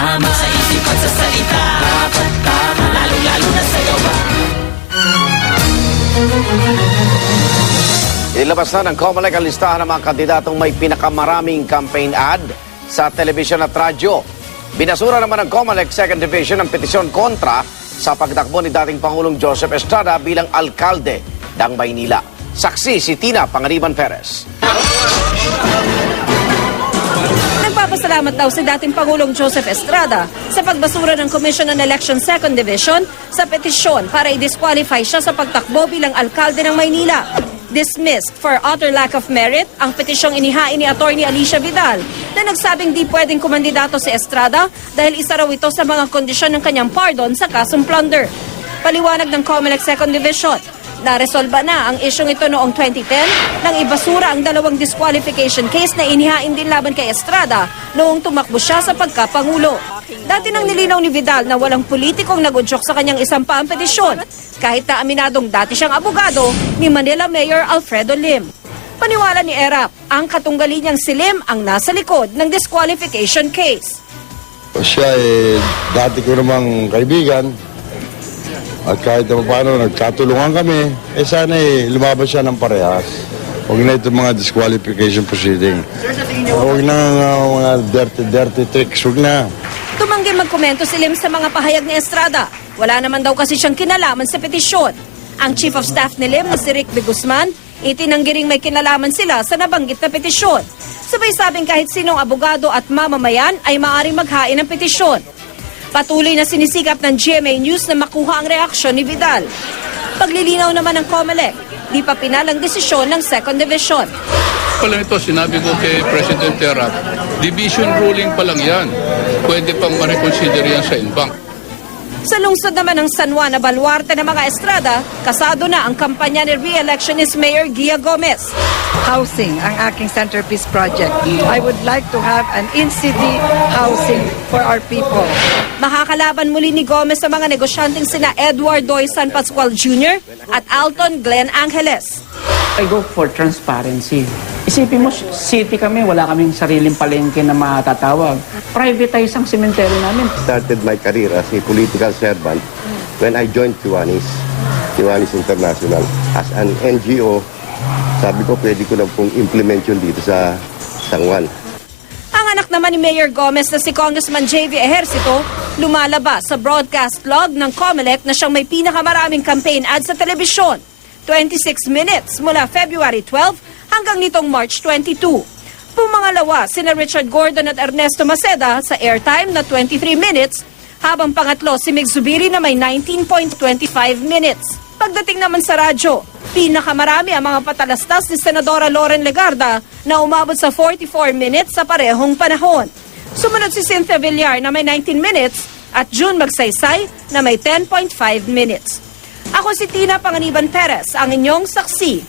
tama sa isip at sa salita. Dapat tama, lalo-lalo na sa'yo ba? Ilabas na ng COMELEC ang listahan ng mga kandidatong may pinakamaraming campaign ad sa telebisyon at radyo. Binasura naman ng COMELEC 2nd Division ang petisyon kontra sa pagtakbo ni dating Pangulong Joseph Estrada bilang alkalde ng Maynila. Saksi si Tina Panganiban Perez. Nagpapasalamat daw si dating Pangulong Joseph Estrada sa pagbasura ng Commission on Election 2nd Division sa petisyon para i-disqualify siya sa pagtakbo bilang alkalde ng Maynila. Dismissed for utter lack of merit ang petisyong inihain ni Atty. Alicia Vidal na nagsabing di pwedeng kumandidato si Estrada dahil isa raw ito sa mga kondisyon ng kanyang pardon sa kasong plunder. Paliwanag ng COMELEC 2nd Division, naresolba na ang isyong ito noong 2010 nang ibasura ang dalawang disqualification case na inihain din laban kay Estrada noong tumakbo siya sa pagkapangulo. Dati nang nilinaw ni Vidal na walang politikong nagudyok sa kanyang isang paang petisyon, kahit na aminadong dati siyang abogado ni Manila Mayor Alfredo Lim. Paniwala ni Erap, ang katunggali niyang si Lim ang nasa likod ng disqualification case. Siya dati ko namang kaibigan at kahit na paano nagkatulungan kami, sana lumabas siya ng parehas. Huwag na itong mga disqualification proceeding. Huwag na mga dirty tricks, huwag na. Tumanggi magkomento si Lim sa mga pahayag ni Estrada. Wala naman daw kasi siyang kinalaman sa petisyon. Ang Chief of Staff ni Lim na si Rick B. Guzman, itinanggi ring may kinalaman sila sa nabanggit na petisyon. Sabay sabing kahit sinong abogado at mamamayan ay maaaring maghain ng petisyon. Patuloy na sinisikap ng GMA News na makuha ang reaksyon ni Vidal. Paglilinaw naman ng COMELEC, di pa pinalang desisyon ng 2nd Division. Pa lang ito, sinabi ko kay President Erap, division ruling pa lang yan. Pwede pang ma-reconsider yan sa in-bank. Sa lungsod naman ng San Juan na baluarte ng mga Estrada, kasado na ang kampanya ni re-electionist Mayor Gia Gomez. Housing ang aking centerpiece project. I would like to have an in-city housing for our people. Makakalaban muli ni Gomez sa mga negosyanteng sina Edward Doy San Pascual Jr. at Alton Glenn Angeles. I go for transparency. Isipin mo, city kami, wala kaming sariling palengke na matatawag. Privatize ang sementeryo namin. Started my career as a political servant when I joined Kiwanis International. As an NGO, sabi ko pwede ko na pong implement yun dito sa San Juan. Ang anak naman ni Mayor Gomez na si Congressman J.V. Ejercito, lumalabas sa broadcast log ng COMELEC na siyang may pinakamaraming campaign ad sa telebisyon. 26 minutes mula February 12 hanggang nitong March 22. Pumangalawa sina Richard Gordon at Ernesto Maceda sa airtime na 23 minutes, habang pangatlo si Mig Zubiri na may 19.25 minutes. Pagdating naman sa radyo, pinakamarami ang mga patalastas ni Senadora Loren Legarda na umabot sa 44 minutes sa parehong panahon. Sumunod si Cynthia Villar na may 19 minutes at June Magsaysay na may 10.5 minutes. Ako si Tina Panganiban Perez, ang inyong saksi.